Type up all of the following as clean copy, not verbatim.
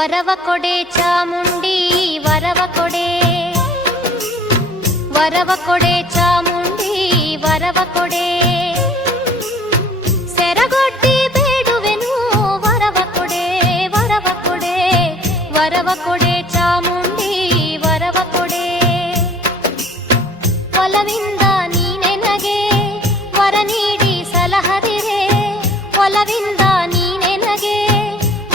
ವರವ ಕೊಡೆ ಚಾಮುಂಡಿ ವರವ ಕೊಡೆ, ವರವ ಕೊಡೆ ಚಾಮುಂಡಿ ವರವ ಕೊಡೆ. ಸೆರಗೊಡ್ಡಿ ಬೇಡುವೆನು ವರವ ಕೊಡೆ, ವರವ ಕೊಡೆ, ವರವ ಕೊಡೆ ಚಾಮುಂಡಿ ವರವ ಕೊಡೆ. ಒಲವಿಂದ ನೀನೆ ನಗೆ ವರ ನೀಡಿ ಸಲಹದಿರೆ, ಒಲವಿಂದ ನೀನೆ ನಗೆ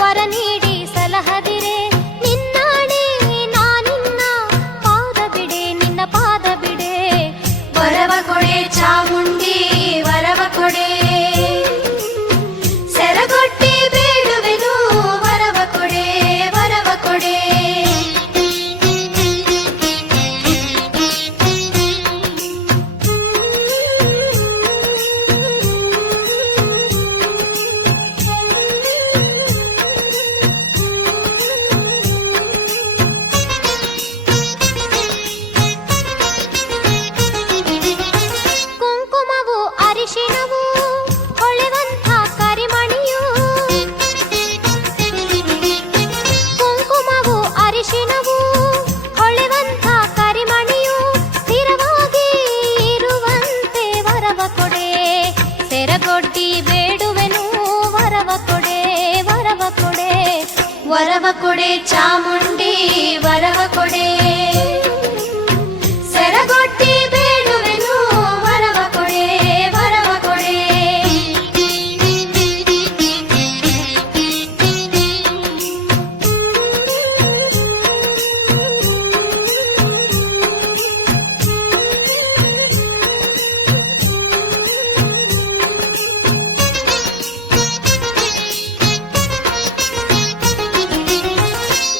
ವರ ನೀಡಿ ಸಲಹದಿರೆ. ನಿನ್ನಾಣೆ ನಾನಿನ್ನ ಪಾದ ಬಿಡೆ, ನಿನ್ನ ಪಾದ ಬಿಡೆ. ವರವ ಕೊಡೆ ಚಾಮುಂಡಿ ವರವ ಕೊಡೆ, ಸೆರಗೊಟ್ಟಿ ಬೇಡುವೆನು ವರವ ಕೊಡೆ, ವರವ ಕೊಡೆ. ಕುಂಕುಮವು ಅರಿಶಿಣವು ಹೊಳೆವಂಥ ಕರಿಮಣಿಯು, ಕುಂಕುಮವು ಅರಿಶಿಣವು ಹೊಳೆವಂಥ ಕರಿಮಣಿಯು. ಸ್ಥಿರವಾಗಿ ಇರುವಂತೆ ವರವ ಕೊಡೆ, ಸೆರಗೊಡ್ಡಿ ಬೇಡುವೆನು ವರವ ಕೊಡೆ, ವರವ ಕೊಡೆ. ವರವ ಕೊಡೆ ಚಾಮುಂಡಿ ವರವ ಕೊಡೆ, ಸೆರಗೊಟ್ಟಿ ಬೇಡುವೆನು ವರವ ಕೊಡೆ, ವರವ ಕೊಡೆ.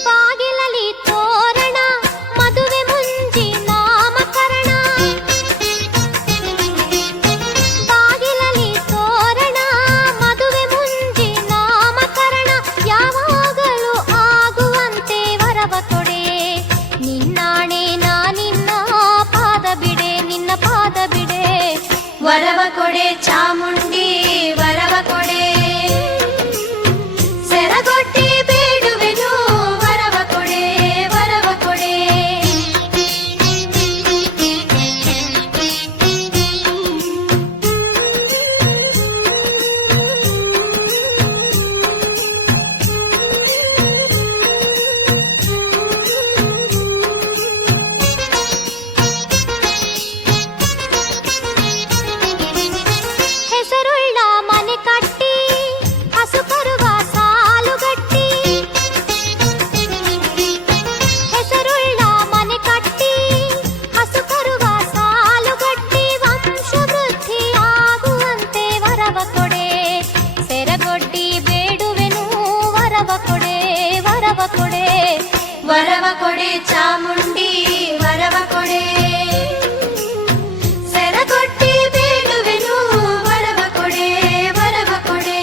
ಬಾಗಿಲಲಿ ತೋರಣ ಮದುವೆ ಮುಂಜಿ ನಾಮಕರಣ, ಬಾಗಿಲಲಿ ತೋರಣ ಮದುವೆ ಮುಂಜಿ ನಾಮಕರಣ. ಯಾವಾಗಲೂ ಆಗುವಂತೆ ವರವ ಕೊಡೆ, ನಿನ್ನಾಣೆ ನಾನಿನ್ನ ಪಾದ ಬಿಡೆ, ನಿನ್ನ ಪಾದ ಬಿಡೆ. ವರವ ಕೊಡೆ ಚಾಮುಂಡಿ ವರವ ಕೊಡೆ, ಸೆರಗೊಟ್ಟಿ ಬೇಡುವೆನು ವರವ ಕೊಡೆ, ವರವ ಕೊಡೆ. ಹೆಸರುಳ್ಳ ಮನೆ ಕಟ್ಟಿ ಹಸು ಕರುವ ಸಾಲುಗಟ್ಟಿ, ಹೆಸರುಳ್ಳ ಮನೆ ಕಟ್ಟಿ ಹಸು ಕರುವ ಸಾಲುಗಟ್ಟಿ. ವಂಶವೃದ್ಧಿಯಾಗುವಂತೆ ವರವ ಕೊಡೆ, ಸೆರಗೊಡ್ಡಿ ಬೇಡುವೆನು ವರವ ಕೊಡೆ, ವರವ ಕೊಡೆ. ವರವ ಕೊಡೆ ಚಾಮುಂಡಿ ವರವ ಕೊಡೆ, ಸೆರಗೊಟ್ಟಿ ಬೇಡುವೆನು ವರವ ಕೊಡೆ, ವರವ ಕೊಡೆ.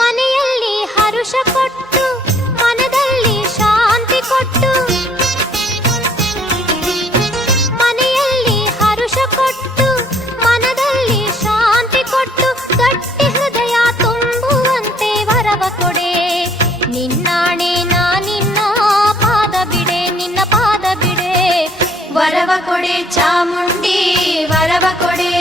ಮನೆಯಲ್ಲಿ ಹರುಷ ಕೊಟ್ಟು ಮನದಲ್ಲಿ ಶಾಂತಿ ಕೊಟ್ಟು, ಮನೆಯಲ್ಲಿ ಹರುಷ ಕೊಟ್ಟು ಮನದಲ್ಲಿ ಶಾಂತಿ ಕೊಟ್ಟು. ಗಟ್ಟಿ ಹೃದಯ ತುಂಬುವಂತೆ ವರವ ಕೊಡೆ, ನಿನ್ನಾಣೆ ನಾನಿನ್ನ ಪಾದ ಬಿಡೆ, ನಿನ್ನ ಪಾದ ಬಿಡೆ. ವರವ ಕೊಡೆ ಚಾಮುಂಡಿ ವರವ ಕೊಡೆ,